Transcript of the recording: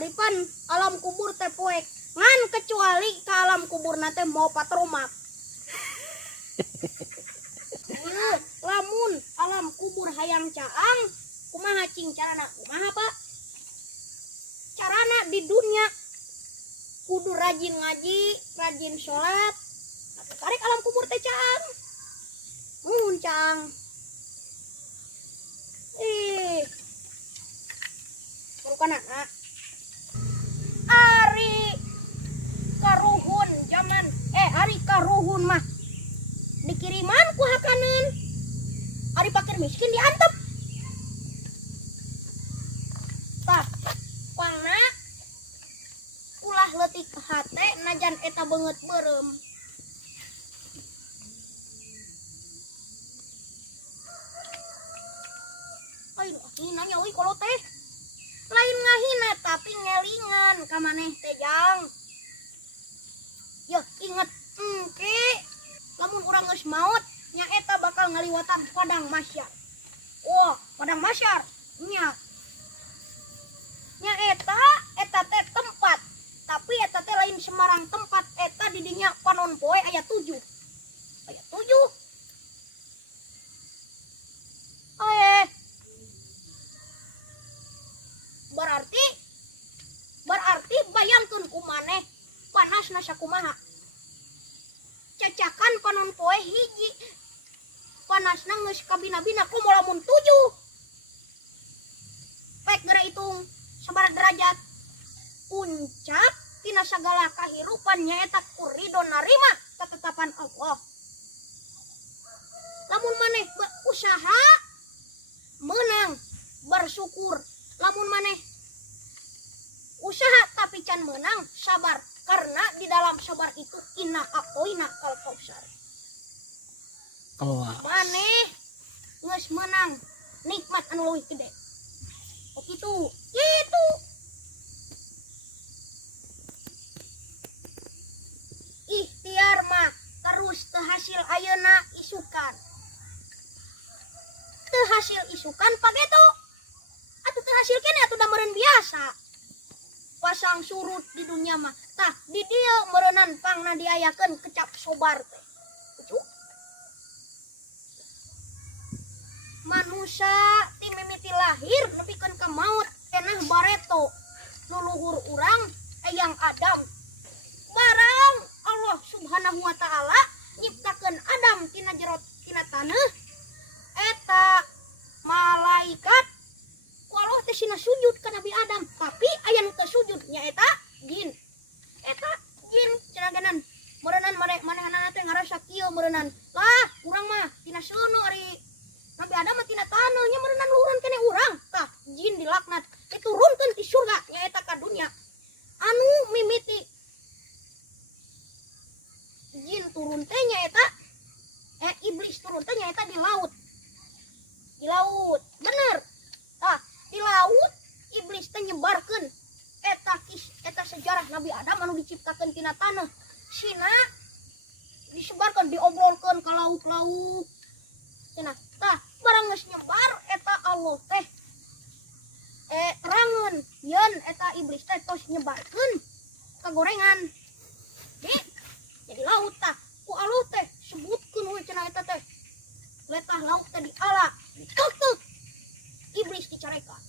Aripan alam kubur teh poek ngan kecuali ke alam kubur nate mau patromak. Lamun alam kubur hayang caang kumaha cing carana kumaha Pak? Carana di dunia kudu rajin ngaji, rajin sholat. Tarik alam kubur teh caang. Mun caang. Bukan anak. Ari karuhun zaman ari karuhun mah dikiriman ku hakaneun. Ari pakir miskin diantep. Tah, pangna ulah leutik hate najan eta beungeut beureum. Ai nanya euy kalau teh. Lain ngahina tapi ngelingan ka maneh teh jang. Yeuh inget engke lamun urang geus maot nya eta bakal ngaliwatan padang mahsyar. Wah, padang mahsyar nya. Nya eta teh tempat, tapi eta teh lain Semarang tempat eta di dinya panon poe aya 7. Aya 7. Berarti bayangkeun kumaneh panasna sakumaha. Cacakan panon poe hiji. Panasna geus kabina-bina kumaha lamun 7. Pek geura hitung sabaraha derajat. Puncak tina sagala kahirupan nyaeta kuridho narima ketetapan Allah. Lamun maneh usaha menang bersyukur. Lamun maneh usaha tapi can menang sabar karena di dalam sabar itu inna aqoina kal kausar. Maneh geus menang nikmat anu leuwih gede. Oh kitu. Ikhtiar mah terus teu hasil ayeuna isukan. Teu hasil isukan pageto. Atuh teu hasil kene atuh da meureun biasa. Pasang surut di dunia mah. Tah di dieu meureunan pangna diayakeun kecap sobar teh. Manusia ti mimiti lahir nepikeun ka maut kenah bareto. Luluhur urang eyang Adam. Barang Allah Subhanahu wa taala nyiptakeun Adam tina jero tina taneuh eta malaikat Allah teh sina sujud ka Nabi Adam, tapi aya nu teu sujud nyaeta jin. Eta jin cenah meureunnan manehanana teh ngarasa kieu meureunnan. Lah, urang mah tina seunu ari Nabi Adam mah tina taneuh nya meureunnan luhuran kene urang. Tah, jin dilaknat diturunkeun ti surga nyaeta ka dunya. Anu mimiti jin turun teh nyaeta iblis turun teh nyaeta di laut. Di laut. Bener. Tah, di laut iblis teh nyebarkeun eta sejarah Nabi Adam anu diciptakeun tina taneuh. Sina disebarkeun diobrolkeun ka lauk-lauk. Cenah. Tah, barang geus nyebar eta Allah teh terangeun yen eta iblis teh tos nyebarkeun kagorengan. Jadi laut tah ku Allah teh sebutkeun we cenah eta teh. Letah laut teh diala, dikeuk iblis dicarekan.